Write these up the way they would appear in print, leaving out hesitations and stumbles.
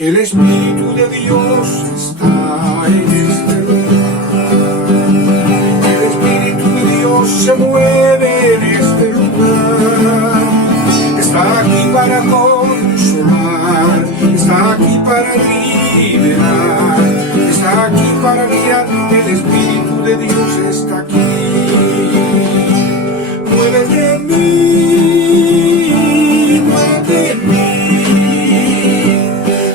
El Espíritu de Dios está en este lugar. El Espíritu de Dios se mueve en este lugar. Está aquí para consolar, está aquí para liberar, está aquí para guiar. El Espíritu de Dios está aquí. Muévete en mí, muévete en mí.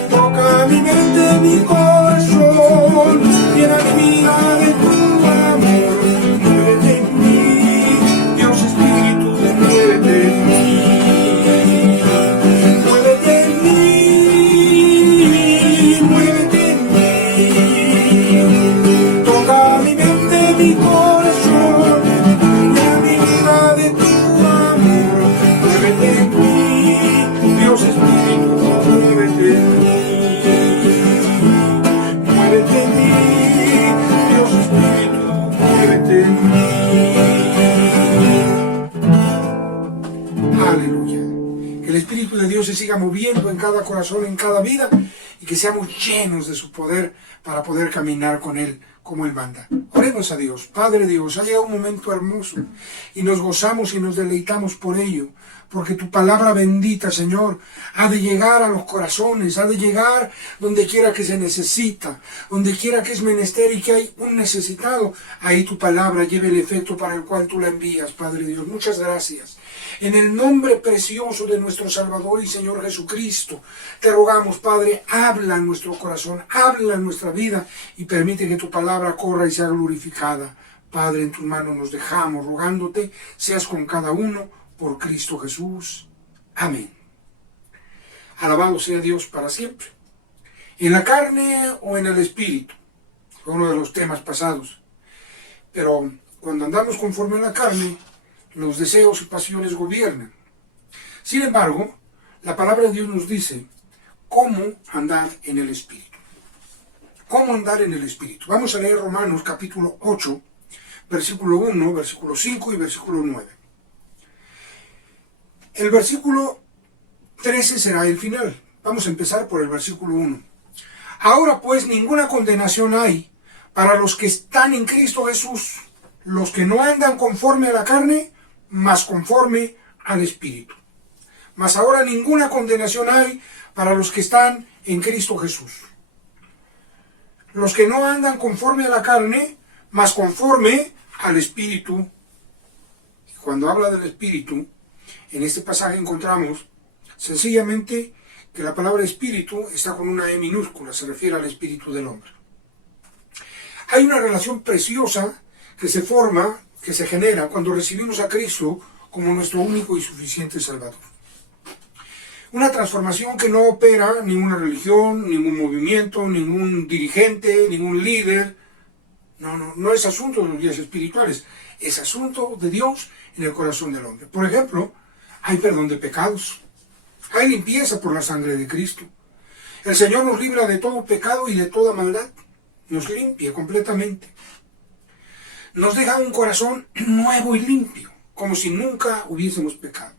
Toca mi mente, mi corazón, llena mi vida de tu amor. Muévete en mí, Dios Espíritu, muévete en mí. Muévete en mí, muévete en mí. Toca mi mente, mi corazón, llena mi vida de tu amor. Muévete en mí, Dios Espíritu, muévete en mí. Muévete en mí, Dios Espíritu, muévete en mí. Aleluya. Que el Espíritu de Dios se siga moviendo en cada corazón, en cada vida, y que seamos llenos de su poder para poder caminar con Él como Él manda. Oremos a Dios. Padre Dios, ha llegado un momento hermoso y nos gozamos y nos deleitamos por ello, porque tu palabra bendita, Señor, ha de llegar a los corazones, ha de llegar donde quiera que se necesita, donde quiera que es menester y que hay un necesitado. Ahí tu palabra lleve el efecto para el cual tú la envías, Padre Dios. Muchas gracias. En el nombre precioso de nuestro Salvador y Señor Jesucristo, te rogamos, Padre, habla en nuestro corazón, habla en nuestra vida y permite que tu palabra corra y sea glorificada. Padre, en tus manos nos dejamos, rogándote, seas con cada uno, por Cristo Jesús. Amén. Alabado sea Dios para siempre. En la carne o en el espíritu, fue uno de los temas pasados. Pero cuando andamos conforme a la carne, los deseos y pasiones gobiernan. Sin embargo, la palabra de Dios nos dice cómo andar en el Espíritu. ¿Cómo andar en el Espíritu? Vamos a leer Romanos capítulo 8, versículo 1, versículo 5 y versículo 9. El versículo 13 será el final. Vamos a empezar por el versículo 1. Ahora pues ninguna condenación hay para los que están en Cristo Jesús, los que no andan conforme a la carne, mas conforme al Espíritu. Mas ahora ninguna condenación hay para los que están en Cristo Jesús. Los que no andan conforme a la carne, mas conforme al Espíritu. Y cuando habla del Espíritu, en este pasaje encontramos sencillamente que la palabra Espíritu está con una E minúscula, se refiere al Espíritu del hombre. Hay una relación preciosa que se forma, que se genera cuando recibimos a Cristo como nuestro único y suficiente Salvador. Una transformación que no opera ninguna religión, ningún movimiento, ningún dirigente, ningún líder. No es asunto de los días espirituales, es asunto de Dios en el corazón del hombre. Por ejemplo, hay perdón de pecados, hay limpieza por la sangre de Cristo. El Señor nos libra de todo pecado y de toda maldad, nos limpia completamente. Nos deja un corazón nuevo y limpio, como si nunca hubiésemos pecado.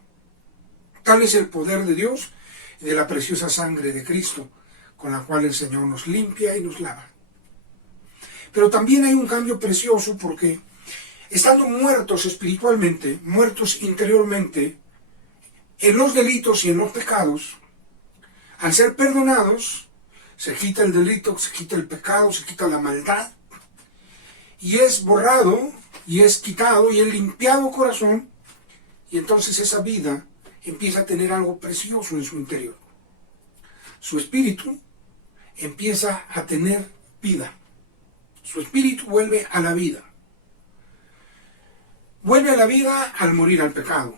Tal es el poder de Dios y de la preciosa sangre de Cristo, con la cual el Señor nos limpia y nos lava. Pero también hay un cambio precioso porque, estando muertos espiritualmente, muertos interiormente, en los delitos y en los pecados, al ser perdonados, se quita el delito, se quita el pecado, se quita la maldad, y es borrado, y es quitado, y es limpiado corazón, y entonces esa vida empieza a tener algo precioso en su interior. Su espíritu empieza a tener vida. Su espíritu vuelve a la vida. Vuelve a la vida al morir al pecado.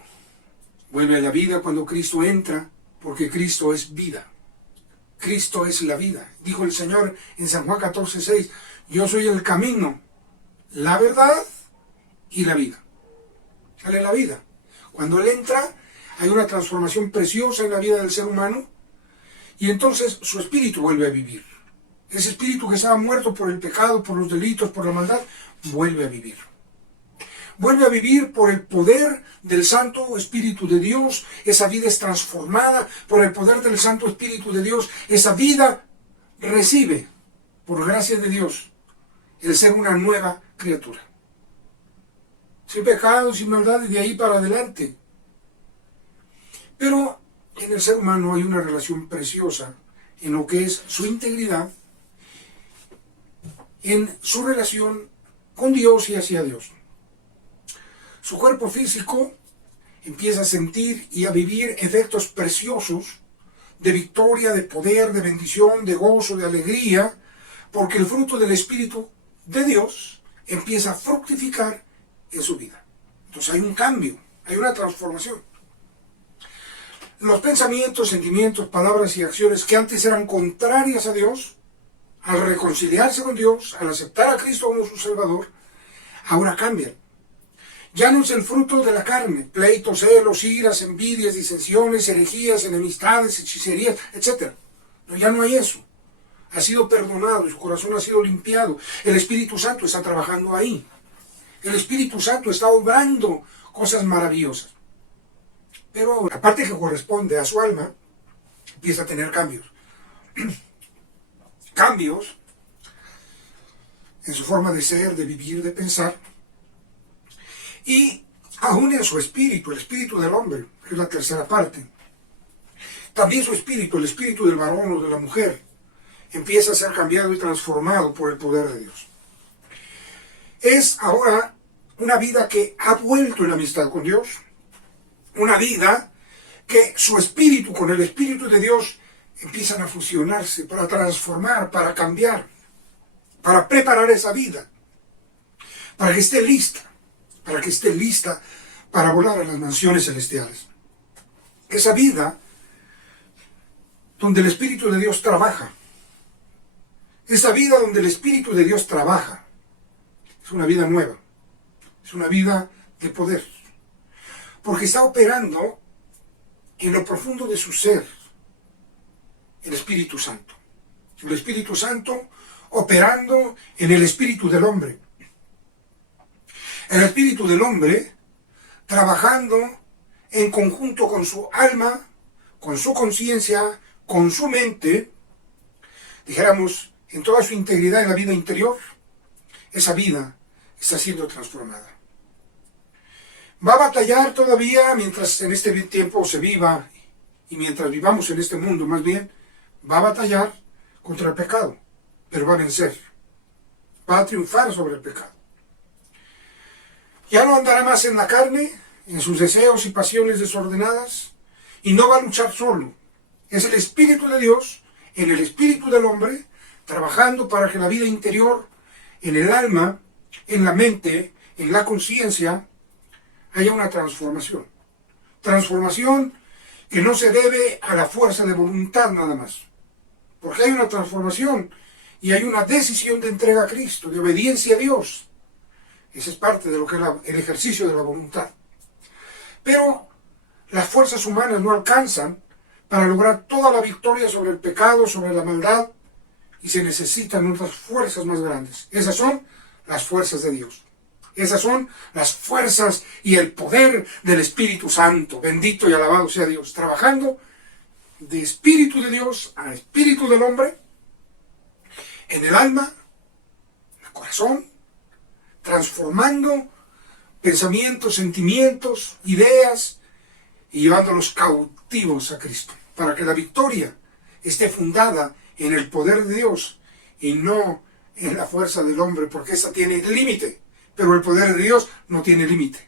Vuelve a la vida cuando Cristo entra, porque Cristo es vida. Cristo es la vida. Dijo el Señor en San Juan 14:6, yo soy el camino, la verdad y la vida. Sale la vida. Cuando Él entra, hay una transformación preciosa en la vida del ser humano, y entonces su espíritu vuelve a vivir. Ese espíritu que estaba muerto por el pecado, por los delitos, por la maldad, vuelve a vivir. vuelve a vivir por el poder del Santo Espíritu de Dios. Esa vida es transformada por el poder del Santo Espíritu de Dios. Esa vida recibe, por gracia de Dios, el ser una nueva criatura. Sin pecado, sin maldad, y de ahí para adelante. Pero en el ser humano hay una relación preciosa en lo que es su integridad, en su relación con Dios y hacia Dios. Su cuerpo físico empieza a sentir y a vivir efectos preciosos de victoria, de poder, de bendición, de gozo, de alegría, porque el fruto del Espíritu de Dios empieza a fructificar en su vida. Entonces hay un cambio, hay una transformación. Los pensamientos, sentimientos, palabras y acciones que antes eran contrarias a Dios, al reconciliarse con Dios, al aceptar a Cristo como su Salvador, ahora cambian. Ya no es el fruto de la carne, pleitos, celos, iras, envidias, disensiones, herejías, enemistades, hechicerías, etc. No, ya no hay eso. Ha sido perdonado y su corazón ha sido limpiado. El Espíritu Santo está trabajando ahí. El Espíritu Santo está obrando cosas maravillosas. Pero ahora, la parte que corresponde a su alma empieza a tener cambios. Cambios en su forma de ser, de vivir, de pensar. Y aún en su espíritu, el espíritu del hombre, que es la tercera parte. También su espíritu, el espíritu del varón o de la mujer, empieza a ser cambiado y transformado por el poder de Dios. Es ahora una vida que ha vuelto en amistad con Dios, una vida que su espíritu con el espíritu de Dios empiezan a fusionarse para transformar, para cambiar, para preparar esa vida, para que esté lista para volar a las mansiones celestiales. Esa vida donde el Espíritu de Dios trabaja, esa vida donde el Espíritu de Dios trabaja, es una vida nueva, es una vida de poder, porque está operando en lo profundo de su ser el Espíritu Santo. El Espíritu Santo operando en el espíritu del hombre. El espíritu del hombre trabajando en conjunto con su alma, con su conciencia, con su mente, dijéramos, en toda su integridad en la vida interior. Esa vida está siendo transformada. Va a batallar todavía mientras en este tiempo se viva, y mientras vivamos en este mundo más bien, va a batallar contra el pecado, pero va a vencer, va a triunfar sobre el pecado. Ya no andará más en la carne, en sus deseos y pasiones desordenadas, y no va a luchar solo. Es el Espíritu de Dios, en el espíritu del hombre, trabajando para que la vida interior, en el alma, en la mente, en la conciencia, haya una transformación. Transformación que no se debe a la fuerza de voluntad nada más. Porque hay una transformación y hay una decisión de entrega a Cristo, de obediencia a Dios. Esa es parte de lo que es el ejercicio de la voluntad. Pero las fuerzas humanas no alcanzan para lograr toda la victoria sobre el pecado, sobre la maldad, y se necesitan otras fuerzas más grandes. Esas son las fuerzas de Dios. Esas son las fuerzas y el poder del Espíritu Santo. Bendito y alabado sea Dios. Trabajando de Espíritu de Dios a Espíritu del hombre, en el alma, en el corazón, transformando pensamientos, sentimientos, ideas, y llevándolos cautivos a Cristo, para que la victoria esté fundada en el poder de Dios y no en la fuerza del hombre, porque esa tiene límite, pero el poder de Dios no tiene límite.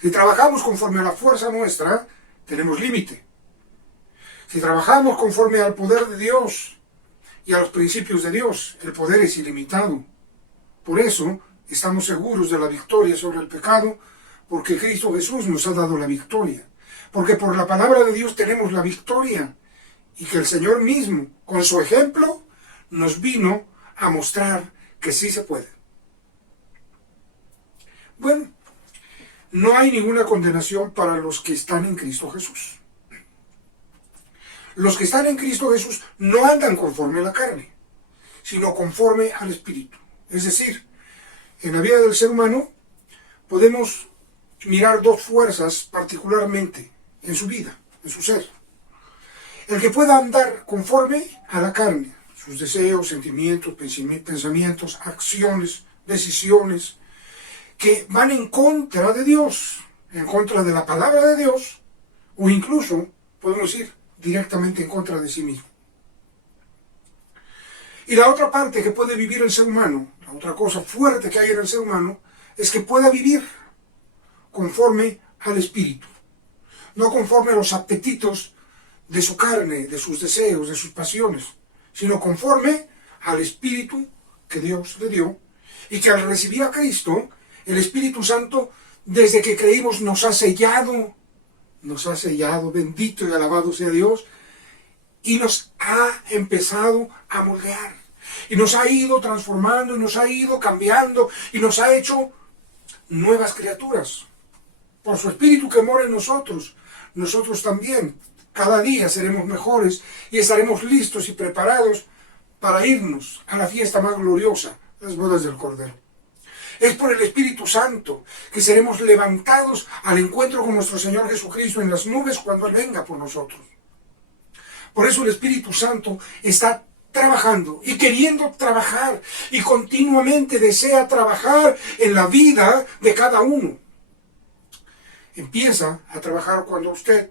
Si trabajamos conforme a la fuerza nuestra, tenemos límite. Si trabajamos conforme al poder de Dios y a los principios de Dios, el poder es ilimitado. Por eso estamos seguros de la victoria sobre el pecado, porque Cristo Jesús nos ha dado la victoria. Porque por la palabra de Dios tenemos la victoria. Y que el Señor mismo, con su ejemplo, nos vino a mostrar que sí se puede. Bueno, no hay ninguna condenación para los que están en Cristo Jesús. Los que están en Cristo Jesús no andan conforme a la carne, sino conforme al Espíritu. Es decir, en la vida del ser humano podemos mirar dos fuerzas particularmente en su vida, en su ser. El que pueda andar conforme a la carne, sus deseos, sentimientos, pensamientos, acciones, decisiones, que van en contra de Dios, en contra de la palabra de Dios, o incluso, podemos decir, directamente en contra de sí mismo. Y la otra parte que puede vivir el ser humano, la otra cosa fuerte que hay en el ser humano, es que pueda vivir conforme al Espíritu, no conforme a los apetitos de su carne, de sus deseos, de sus pasiones, sino conforme al Espíritu que Dios le dio, y que al recibir a Cristo, el Espíritu Santo, desde que creímos, nos ha sellado, bendito y alabado sea Dios, y nos ha empezado a moldear, y nos ha ido transformando, y nos ha ido cambiando, y nos ha hecho nuevas criaturas. Por su Espíritu que mora en nosotros, nosotros también, cada día seremos mejores, y estaremos listos y preparados para irnos a la fiesta más gloriosa, las bodas del Cordero. Es por el Espíritu Santo que seremos levantados al encuentro con nuestro Señor Jesucristo en las nubes cuando Él venga por nosotros. Por eso el Espíritu Santo está trabajando y queriendo trabajar y continuamente desea trabajar en la vida de cada uno. Empieza a trabajar cuando usted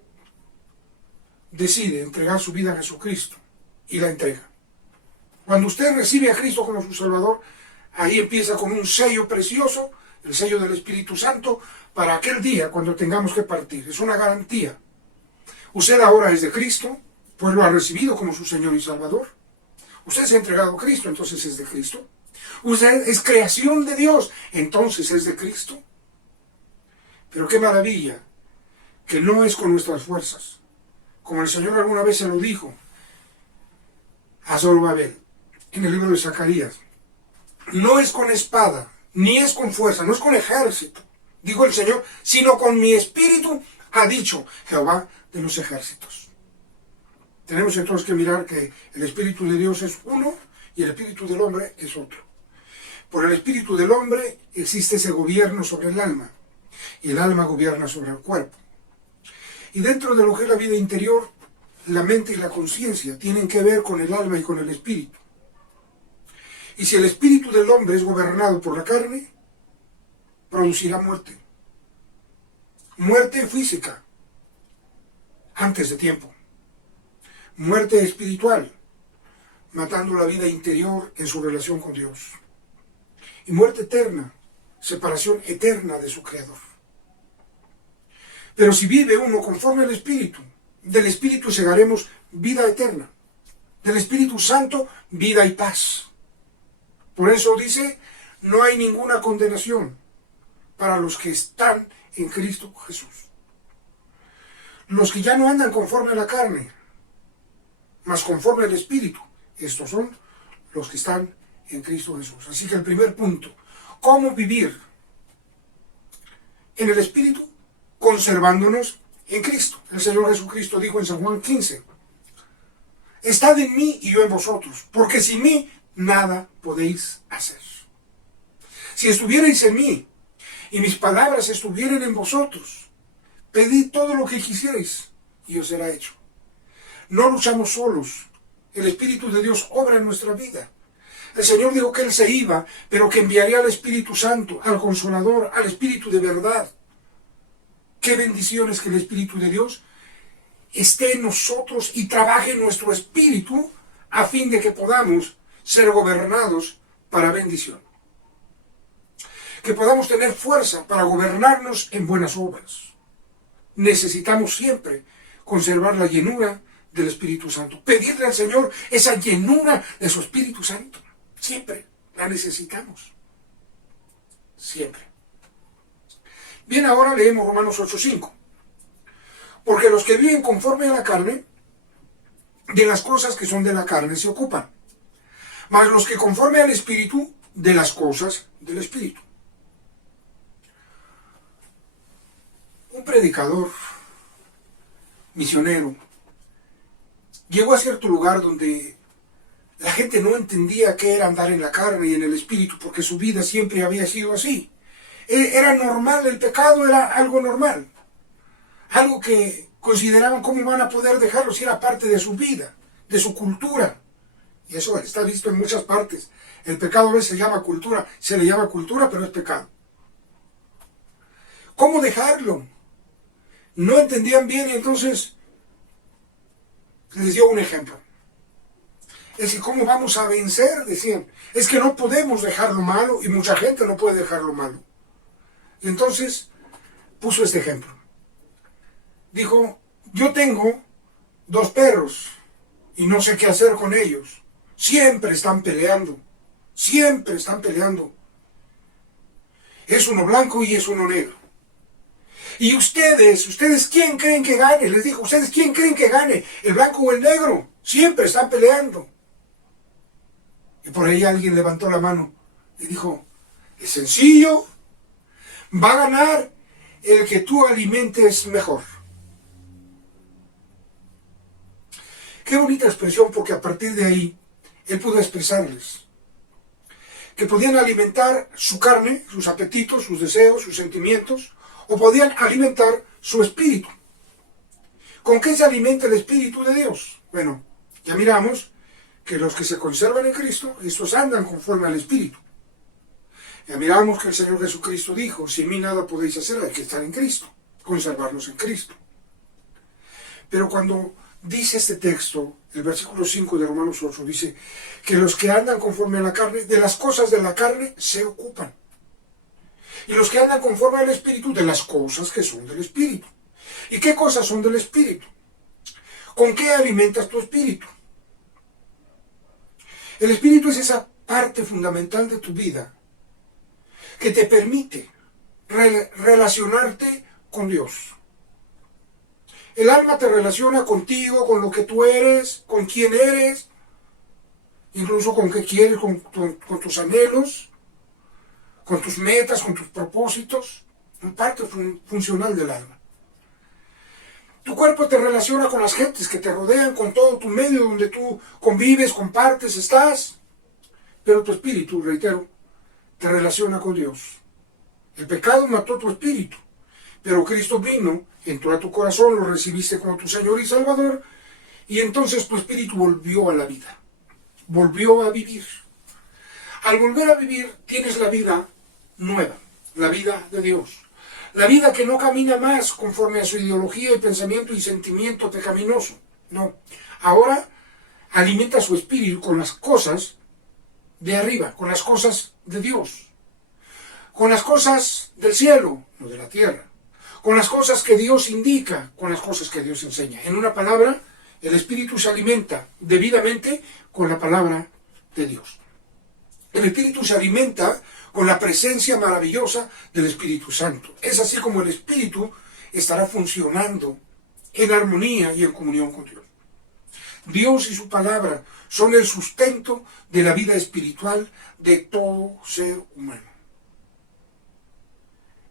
decide entregar su vida a Jesucristo y la entrega. Cuando usted recibe a Cristo como su Salvador, ahí empieza con un sello precioso, el sello del Espíritu Santo, para aquel día cuando tengamos que partir. Es una garantía. Usted ahora es de Cristo, pues lo ha recibido como su Señor y Salvador. Usted se ha entregado a Cristo, entonces es de Cristo. Usted es creación de Dios, entonces es de Cristo. Pero qué maravilla, que no es con nuestras fuerzas. Como el Señor alguna vez se lo dijo a Zorobabel, en el libro de Zacarías. No es con espada, ni es con fuerza, no es con ejército, dijo el Señor, sino con mi espíritu, ha dicho Jehová de los ejércitos. Tenemos entonces que mirar que el espíritu de Dios es uno y el espíritu del hombre es otro. Por el espíritu del hombre existe ese gobierno sobre el alma, y el alma gobierna sobre el cuerpo. Y dentro de lo que es la vida interior, la mente y la conciencia tienen que ver con el alma y con el espíritu. Y si el espíritu del hombre es gobernado por la carne, producirá muerte. Muerte física, antes de tiempo. Muerte espiritual, matando la vida interior en su relación con Dios. Y muerte eterna, separación eterna de su Creador. Pero si vive uno conforme al Espíritu, del Espíritu segaremos vida eterna. Del Espíritu Santo, vida y paz. Por eso dice, no hay ninguna condenación para los que están en Cristo Jesús. Los que ya no andan conforme a la carne, mas conforme al Espíritu, estos son los que están en Cristo Jesús. Así que el primer punto, ¿cómo vivir en el Espíritu? Conservándonos en Cristo. El Señor Jesucristo dijo en San Juan 15, estad en mí y yo en vosotros, porque sin mí nada podéis hacer. Si estuvierais en mí y mis palabras estuvieran en vosotros, pedid todo lo que quisierais y os será hecho. No luchamos solos. El Espíritu de Dios obra en nuestra vida. El Señor dijo que Él se iba, pero que enviaría al Espíritu Santo, al Consolador, al Espíritu de verdad. Qué bendiciones que el Espíritu de Dios esté en nosotros y trabaje en nuestro espíritu a fin de que podamos ser gobernados para bendición. Que podamos tener fuerza para gobernarnos en buenas obras. Necesitamos siempre conservar la llenura del Espíritu Santo. Pedirle al Señor esa llenura de su Espíritu Santo. Siempre la necesitamos. Siempre. Bien, ahora leemos Romanos 8:5. Porque los que viven conforme a la carne, de las cosas que son de la carne se ocupan. Mas los que conforme al Espíritu, de las cosas del Espíritu. Un predicador, misionero, llegó a cierto lugar donde la gente no entendía qué era andar en la carne y en el Espíritu, porque su vida siempre había sido así. Era normal, el pecado era algo normal. Algo que consideraban cómo van a poder dejarlo si era parte de su vida, de su cultura. Y eso está visto en muchas partes. El pecado a veces se llama cultura, se le llama cultura, pero es pecado. ¿Cómo dejarlo? No entendían bien y entonces les dio un ejemplo. Es que ¿cómo vamos a vencer? Decían. Es que no podemos dejar lo malo y mucha gente no puede dejar lo malo. Y entonces puso este ejemplo. Dijo, yo tengo 2 perros y no sé qué hacer con ellos. Siempre están peleando. Siempre están peleando. Es uno blanco y es uno negro. Y ustedes ¿quién creen que gane? Les dijo, ¿ustedes quién creen que gane? ¿El blanco o el negro? Siempre están peleando. Y por ahí alguien levantó la mano y dijo, es sencillo, va a ganar el que tú alimentes mejor. Qué bonita expresión, porque a partir de ahí él pudo expresarles que podían alimentar su carne, sus apetitos, sus deseos, sus sentimientos, o podían alimentar su espíritu. ¿Con qué se alimenta el Espíritu de Dios? Bueno, ya miramos que los que se conservan en Cristo, estos andan conforme al Espíritu. Ya miramos que el Señor Jesucristo dijo, sin mí nada podéis hacer, hay que estar en Cristo, conservarnos en Cristo. Pero cuando dice este texto, el versículo 5 de Romanos 8, dice que los que andan conforme a la carne, de las cosas de la carne se ocupan. Y los que andan conforme al Espíritu, de las cosas que son del Espíritu. ¿Y qué cosas son del Espíritu? ¿Con qué alimentas tu espíritu? El Espíritu es esa parte fundamental de tu vida que te permite relacionarte con Dios. El alma te relaciona contigo, con lo que tú eres, con quién eres, incluso con qué quieres, con tus anhelos, con tus metas, con tus propósitos, una parte funcional del alma. Tu cuerpo te relaciona con las gentes que te rodean, con todo tu medio donde tú convives, compartes, estás. Pero tu espíritu, reitero, te relaciona con Dios. El pecado mató tu espíritu, pero Cristo vino, entró a tu corazón, lo recibiste como tu Señor y Salvador, y entonces tu espíritu volvió a la vida, volvió a vivir. Al volver a vivir tienes la vida nueva, la vida de Dios. La vida que no camina más conforme a su ideología y pensamiento y sentimiento pecaminoso. No. Ahora alimenta su espíritu con las cosas de arriba, con las cosas de Dios. Con las cosas del cielo, no de la tierra. Con las cosas que Dios indica, con las cosas que Dios enseña. En una palabra, el espíritu se alimenta debidamente con la palabra de Dios. El Espíritu se alimenta con la presencia maravillosa del Espíritu Santo. Es así como el Espíritu estará funcionando en armonía y en comunión con Dios. Dios y su palabra son el sustento de la vida espiritual de todo ser humano.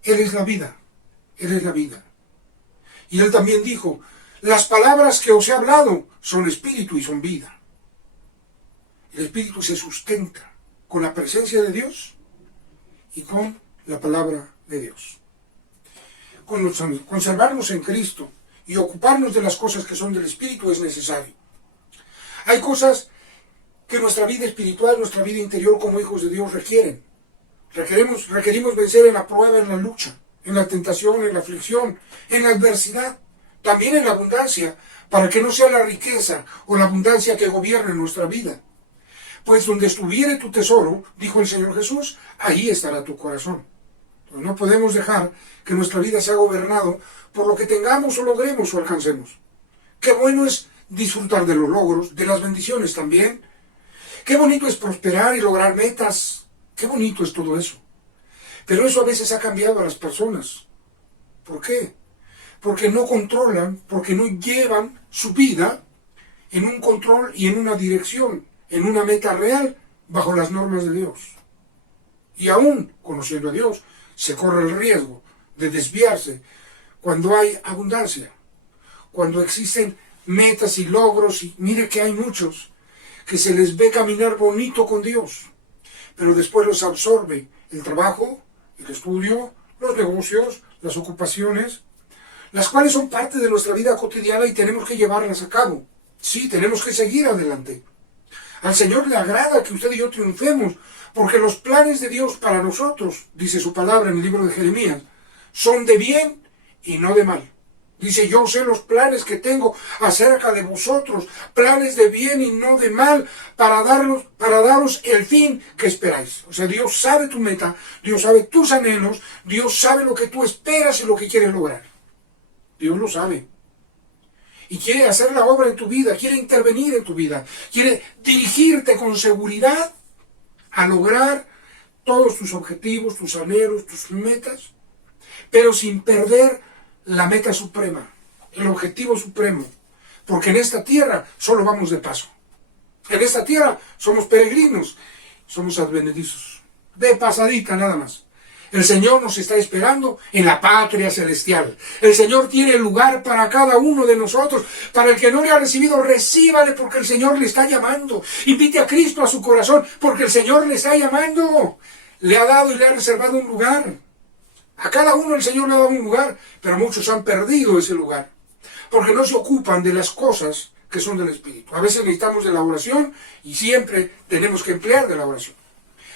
Él es la vida, Él es la vida. Y Él también dijo, las palabras que os he hablado son espíritu y son vida. El Espíritu se sustenta con la presencia de Dios y con la palabra de Dios. Conservarnos en Cristo y ocuparnos de las cosas que son del Espíritu es necesario. Hay cosas que nuestra vida espiritual, nuestra vida interior como hijos de Dios requieren. Requerimos vencer en la prueba, en la lucha, en la tentación, en la aflicción, en la adversidad, también en la abundancia, para que no sea la riqueza o la abundancia que gobierne nuestra vida. Pues donde estuviere tu tesoro, dijo el Señor Jesús, ahí estará tu corazón. Entonces no podemos dejar que nuestra vida sea gobernado por lo que tengamos o logremos o alcancemos. Qué bueno es disfrutar de los logros, de las bendiciones también. Qué bonito es prosperar y lograr metas. Qué bonito es todo eso. Pero eso a veces ha cambiado a las personas. ¿Por qué? Porque no controlan, porque no llevan su vida en un control y en una dirección, en una meta real, bajo las normas de Dios. Y aún, conociendo a Dios, se corre el riesgo de desviarse cuando hay abundancia, cuando existen metas y logros, y mire que hay muchos que se les ve caminar bonito con Dios, pero después los absorbe el trabajo, el estudio, los negocios, las ocupaciones, las cuales son parte de nuestra vida cotidiana y tenemos que llevarlas a cabo. Sí, tenemos que seguir adelante. Al Señor le agrada que usted y yo triunfemos, porque los planes de Dios para nosotros, dice su palabra en el libro de Jeremías, son de bien y no de mal. Dice, yo sé los planes que tengo acerca de vosotros, planes de bien y no de mal, para daros el fin que esperáis. O sea, Dios sabe tu meta, Dios sabe tus anhelos, Dios sabe lo que tú esperas y lo que quieres lograr. Dios lo sabe. Y quiere hacer la obra en tu vida, quiere intervenir en tu vida, quiere dirigirte con seguridad a lograr todos tus objetivos, tus anhelos, tus metas, pero sin perder la meta suprema, el objetivo supremo, porque en esta tierra solo vamos de paso. En esta tierra somos peregrinos, somos advenedizos, de pasadita nada más. El Señor nos está esperando en la patria celestial. El Señor tiene lugar para cada uno de nosotros. Para el que no le ha recibido, recíbale porque el Señor le está llamando. Invite a Cristo a su corazón porque el Señor le está llamando. Le ha dado y le ha reservado un lugar. A cada uno el Señor le ha dado un lugar, pero muchos han perdido ese lugar, porque no se ocupan de las cosas que son del Espíritu. A veces necesitamos de la oración y siempre tenemos que emplear de la oración.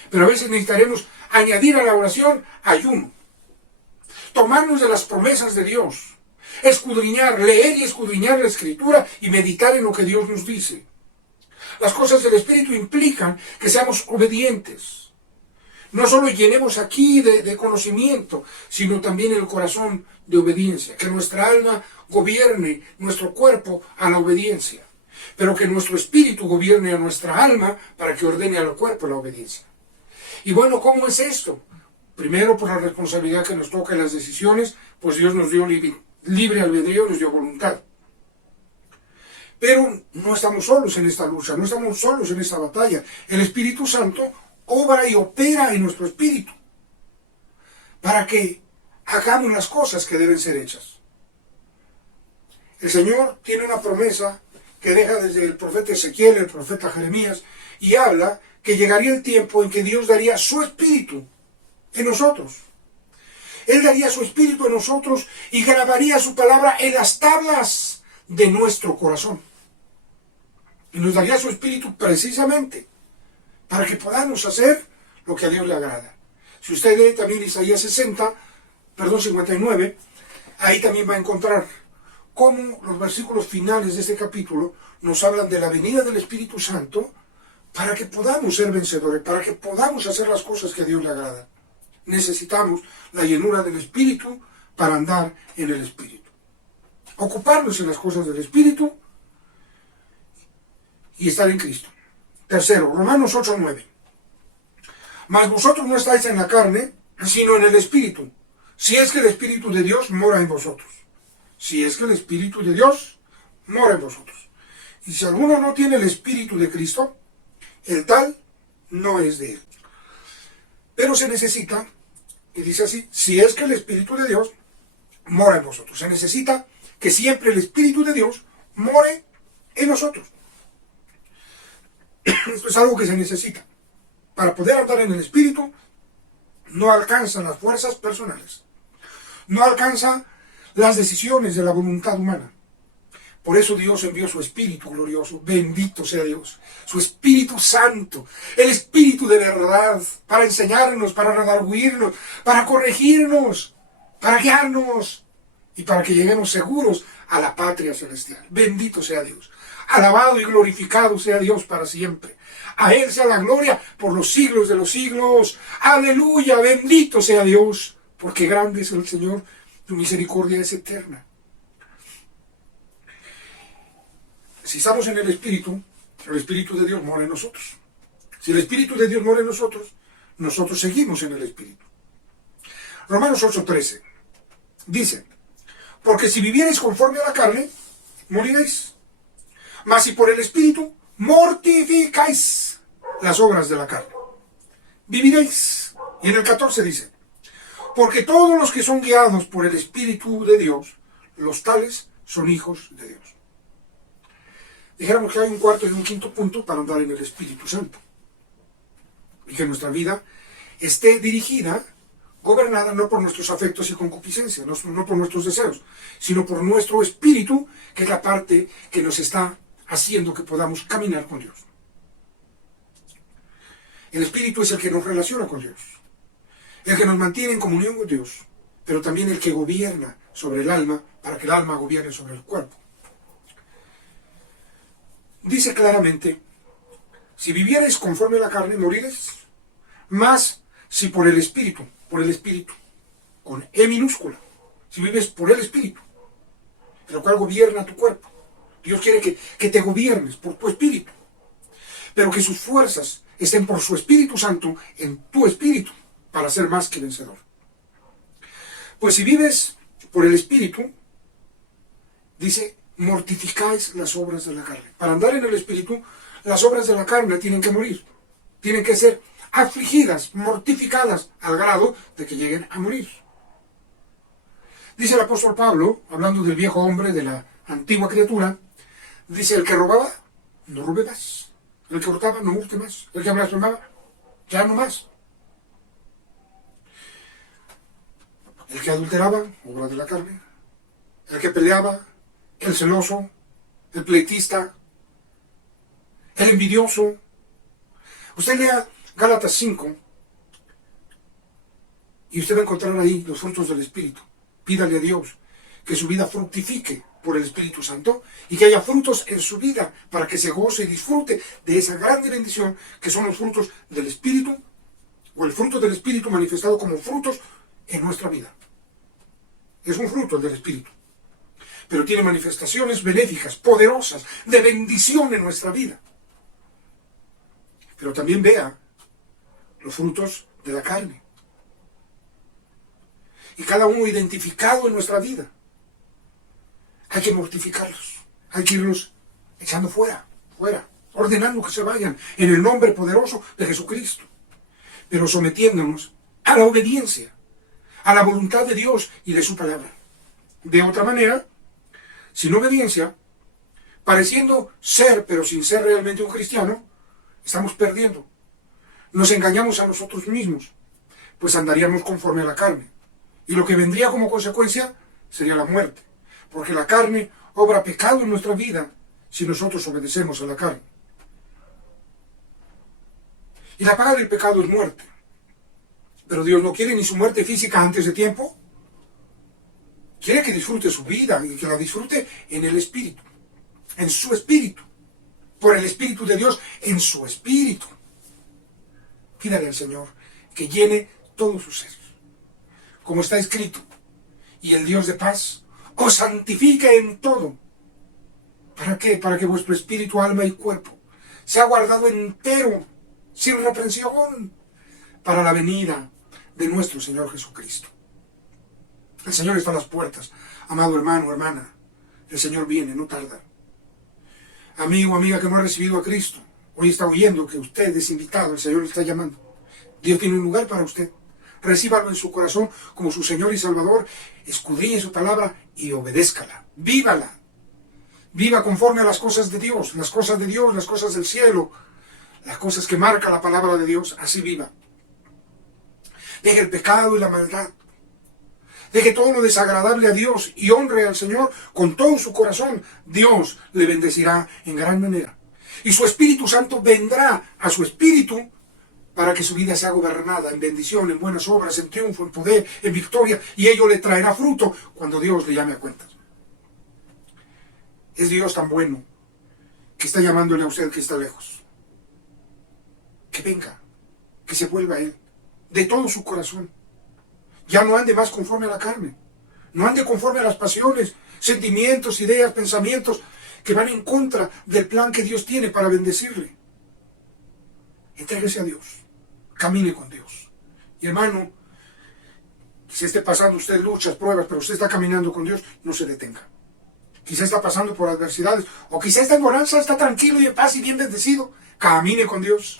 Pero a veces necesitaremos añadir a la oración ayuno, tomarnos de las promesas de Dios, escudriñar, leer y escudriñar la Escritura y meditar en lo que Dios nos dice. Las cosas del Espíritu implican que seamos obedientes. No solo llenemos aquí de conocimiento, sino también el corazón de obediencia. Que nuestra alma gobierne nuestro cuerpo a la obediencia, pero que nuestro espíritu gobierne a nuestra alma para que ordene al cuerpo la obediencia. Y bueno, ¿cómo es esto? Primero, por la responsabilidad que nos toca en las decisiones, pues Dios nos dio libre albedrío, nos dio voluntad. Pero no estamos solos en esta lucha, no estamos solos en esta batalla. El Espíritu Santo obra y opera en nuestro espíritu para que hagamos las cosas que deben ser hechas. El Señor tiene una promesa que deja desde el profeta Ezequiel, el profeta Jeremías, y habla que llegaría el tiempo en que Dios daría su espíritu en nosotros. Él daría su espíritu en nosotros y grabaría su palabra en las tablas de nuestro corazón. Y nos daría su espíritu precisamente para que podamos hacer lo que a Dios le agrada. Si usted lee también Isaías 59, ahí también va a encontrar cómo los versículos finales de este capítulo nos hablan de la venida del Espíritu Santo para que podamos ser vencedores, para que podamos hacer las cosas que a Dios le agrada. Necesitamos la llenura del Espíritu para andar en el Espíritu. Ocuparnos en las cosas del Espíritu y estar en Cristo. Tercero, Romanos 8:9. Mas vosotros no estáis en la carne, sino en el Espíritu, si es que el Espíritu de Dios mora en vosotros. Si es que el Espíritu de Dios mora en vosotros. Y si alguno no tiene el Espíritu de Cristo, el tal no es de él. Pero se necesita, y dice así, si es que el Espíritu de Dios mora en vosotros. Se necesita que siempre el Espíritu de Dios more en nosotros. Esto es algo que se necesita. Para poder andar en el Espíritu, no alcanzan las fuerzas personales. No alcanza las decisiones de la voluntad humana. Por eso Dios envió su Espíritu glorioso, bendito sea Dios, su Espíritu Santo, el Espíritu de verdad, para enseñarnos, para redarguirnos, para corregirnos, para guiarnos y para que lleguemos seguros a la patria celestial. Bendito sea Dios. Alabado y glorificado sea Dios para siempre. A Él sea la gloria por los siglos de los siglos. Aleluya, bendito sea Dios, porque grande es el Señor, tu misericordia es eterna. Si estamos en el Espíritu de Dios mora en nosotros. Si el Espíritu de Dios mora en nosotros, nosotros seguimos en el Espíritu. Romanos 8:13 dice, porque si vivierais conforme a la carne, moriréis. Mas si por el Espíritu mortificáis las obras de la carne, viviréis. Y en el 14 dice, porque todos los que son guiados por el Espíritu de Dios, los tales son hijos de Dios. Dijéramos que hay un cuarto y un quinto punto para andar en el Espíritu Santo. Y que nuestra vida esté dirigida, gobernada no por nuestros afectos y concupiscencias, no por nuestros deseos, sino por nuestro espíritu, que es la parte que nos está haciendo que podamos caminar con Dios. El espíritu es el que nos relaciona con Dios, el que nos mantiene en comunión con Dios, pero también el que gobierna sobre el alma para que el alma gobierne sobre el cuerpo. Dice claramente: si vivierais conforme a la carne, moriréis, mas si por el espíritu, con E minúscula, si vives por el espíritu, el cual gobierna tu cuerpo. Dios quiere que te gobiernes por tu espíritu, pero que sus fuerzas estén por su Espíritu Santo en tu espíritu, para ser más que vencedor. Pues si vives por el espíritu, dice, mortificáis las obras de la carne. Para andar en el espíritu, las obras de la carne tienen que morir, tienen que ser afligidas, mortificadas, al grado de que lleguen a morir. Dice el apóstol Pablo, hablando del viejo hombre, de la antigua criatura, dice: el que robaba, no robe más. El que hurtaba, no hurte más. El que blasfemaba, ya no más. El que adulteraba, obra de la carne. El que peleaba, el celoso, el pleitista, el envidioso. Usted lea Gálatas 5 y usted va a encontrar ahí los frutos del Espíritu. Pídale a Dios que su vida fructifique por el Espíritu Santo y que haya frutos en su vida para que se goce y disfrute de esa grande bendición que son los frutos del Espíritu, o el fruto del Espíritu manifestado como frutos en nuestra vida. Es un fruto el del Espíritu, pero tiene manifestaciones benéficas, poderosas, de bendición en nuestra vida. Pero también vea los frutos de la carne, y cada uno identificado en nuestra vida. Hay que mortificarlos, hay que irlos echando fuera, ordenando que se vayan en el nombre poderoso de Jesucristo, pero sometiéndonos a la obediencia, a la voluntad de Dios y de su palabra. De otra manera, sin obediencia, pareciendo ser, pero sin ser realmente un cristiano, estamos perdiendo. Nos engañamos a nosotros mismos, pues andaríamos conforme a la carne. Y lo que vendría como consecuencia sería la muerte, porque la carne obra pecado en nuestra vida si nosotros obedecemos a la carne. Y la paga del pecado es muerte. Pero Dios no quiere ni su muerte física antes de tiempo. Quiere que disfrute su vida y que la disfrute en el Espíritu, en su Espíritu, por el Espíritu de Dios en su Espíritu. Pídale al Señor que llene todo su ser, como está escrito: y el Dios de paz os santifique en todo. ¿Para qué? Para que vuestro espíritu, alma y cuerpo sea guardado entero, sin reprensión, para la venida de nuestro Señor Jesucristo. El Señor está a las puertas, amado hermano, hermana. El Señor viene, no tarda. Amigo, amiga que no ha recibido a Cristo, hoy está oyendo que usted es invitado, el Señor le está llamando. Dios tiene un lugar para usted. Recíbalo en su corazón como su Señor y Salvador, escudriñe su palabra y obedézcala, vívala. Viva conforme a las cosas de Dios, las cosas del cielo, las cosas que marca la palabra de Dios, así viva. Deje el pecado y la maldad. Deje todo lo desagradable a Dios y honre al Señor con todo su corazón. Dios le bendecirá en gran manera. Y su Espíritu Santo vendrá a su espíritu para que su vida sea gobernada en bendición, en buenas obras, en triunfo, en poder, en victoria, y ello le traerá fruto cuando Dios le llame a cuentas. Es Dios tan bueno que está llamándole a usted que está lejos. Que venga, que se vuelva a Él, de todo su corazón. Ya no ande más conforme a la carne, no ande conforme a las pasiones, sentimientos, ideas, pensamientos que van en contra del plan que Dios tiene para bendecirle. Entréguese a Dios, camine con Dios. Y hermano, quizá esté pasando usted luchas, pruebas, pero usted está caminando con Dios, no se detenga. Quizá está pasando por adversidades, o quizá está en bonanza, está tranquilo y en paz y bien bendecido. Camine con Dios,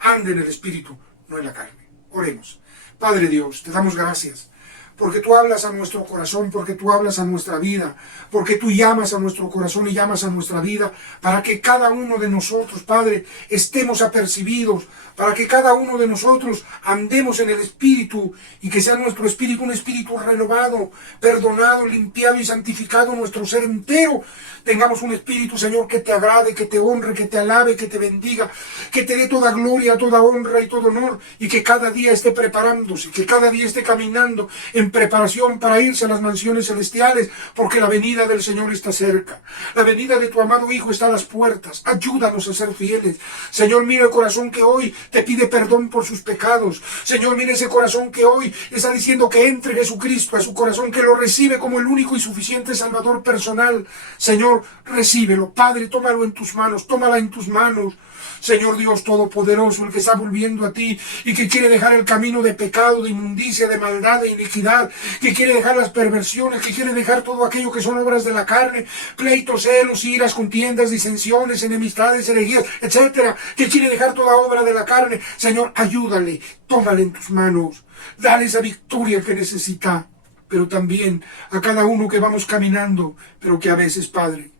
ande en el Espíritu, no en la carne. Oremos. Padre Dios, te damos gracias porque tú hablas a nuestro corazón, porque tú hablas a nuestra vida, porque tú llamas a nuestro corazón y llamas a nuestra vida, para que cada uno de nosotros, Padre, estemos apercibidos, para que cada uno de nosotros andemos en el Espíritu y que sea nuestro espíritu un espíritu renovado, perdonado, limpiado y santificado, nuestro ser entero. Tengamos un espíritu, Señor, que te agrade, que te honre, que te alabe, que te bendiga, que te dé toda gloria, toda honra y todo honor, y que cada día esté preparándose, que cada día esté caminando en preparación para irse a las mansiones celestiales, porque la venida del Señor está cerca. La venida de tu amado Hijo está a las puertas. Ayúdanos a ser fieles. Señor, mira el corazón que hoy te pide perdón por sus pecados. Señor, mira ese corazón que hoy está diciendo que entre Jesucristo a su corazón, que lo recibe como el único y suficiente Salvador personal. Señor, recíbelo. Padre, tómalo en tus manos, tómala en tus manos. Señor Dios Todopoderoso, el que está volviendo a ti y que quiere dejar el camino de pecado, de inmundicia, de maldad, de iniquidad, que quiere dejar las perversiones, que quiere dejar todo aquello que son obras de la carne, pleitos, celos, iras, contiendas, disensiones, enemistades, herejías, etcétera, que quiere dejar toda obra de la carne. Señor, ayúdale, tómale en tus manos, dale esa victoria que necesita, pero también a cada uno que vamos caminando, pero que a veces, Padre,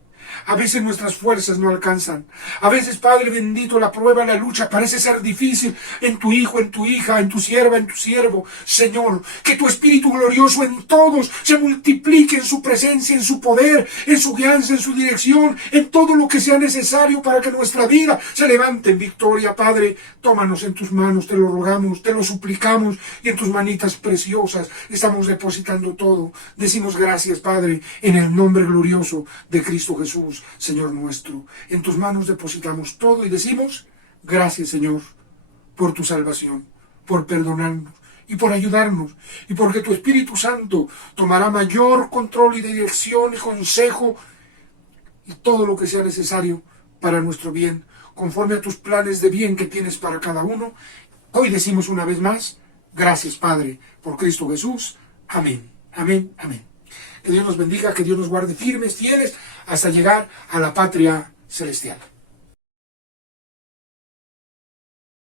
a veces nuestras fuerzas no alcanzan. A veces, Padre bendito, la prueba, la lucha parece ser difícil en tu hijo, en tu hija, en tu sierva, en tu siervo. Señor, que tu Espíritu glorioso en todos se multiplique en su presencia, en su poder, en su guianza, en su dirección, en todo lo que sea necesario para que nuestra vida se levante en victoria. Padre, tómanos en tus manos, te lo rogamos, te lo suplicamos, y en tus manitas preciosas estamos depositando todo. Decimos gracias, Padre, en el nombre glorioso de Cristo Jesús, Señor nuestro. En tus manos depositamos todo y decimos gracias, Señor, por tu salvación, por perdonarnos y por ayudarnos, y porque tu Espíritu Santo tomará mayor control y dirección y consejo y todo lo que sea necesario para nuestro bien, conforme a tus planes de bien que tienes para cada uno. Hoy decimos una vez más, gracias, Padre, por Cristo Jesús. Amén, amén, amén. Que Dios nos bendiga, que Dios nos guarde firmes, fieles, hasta llegar a la patria celestial.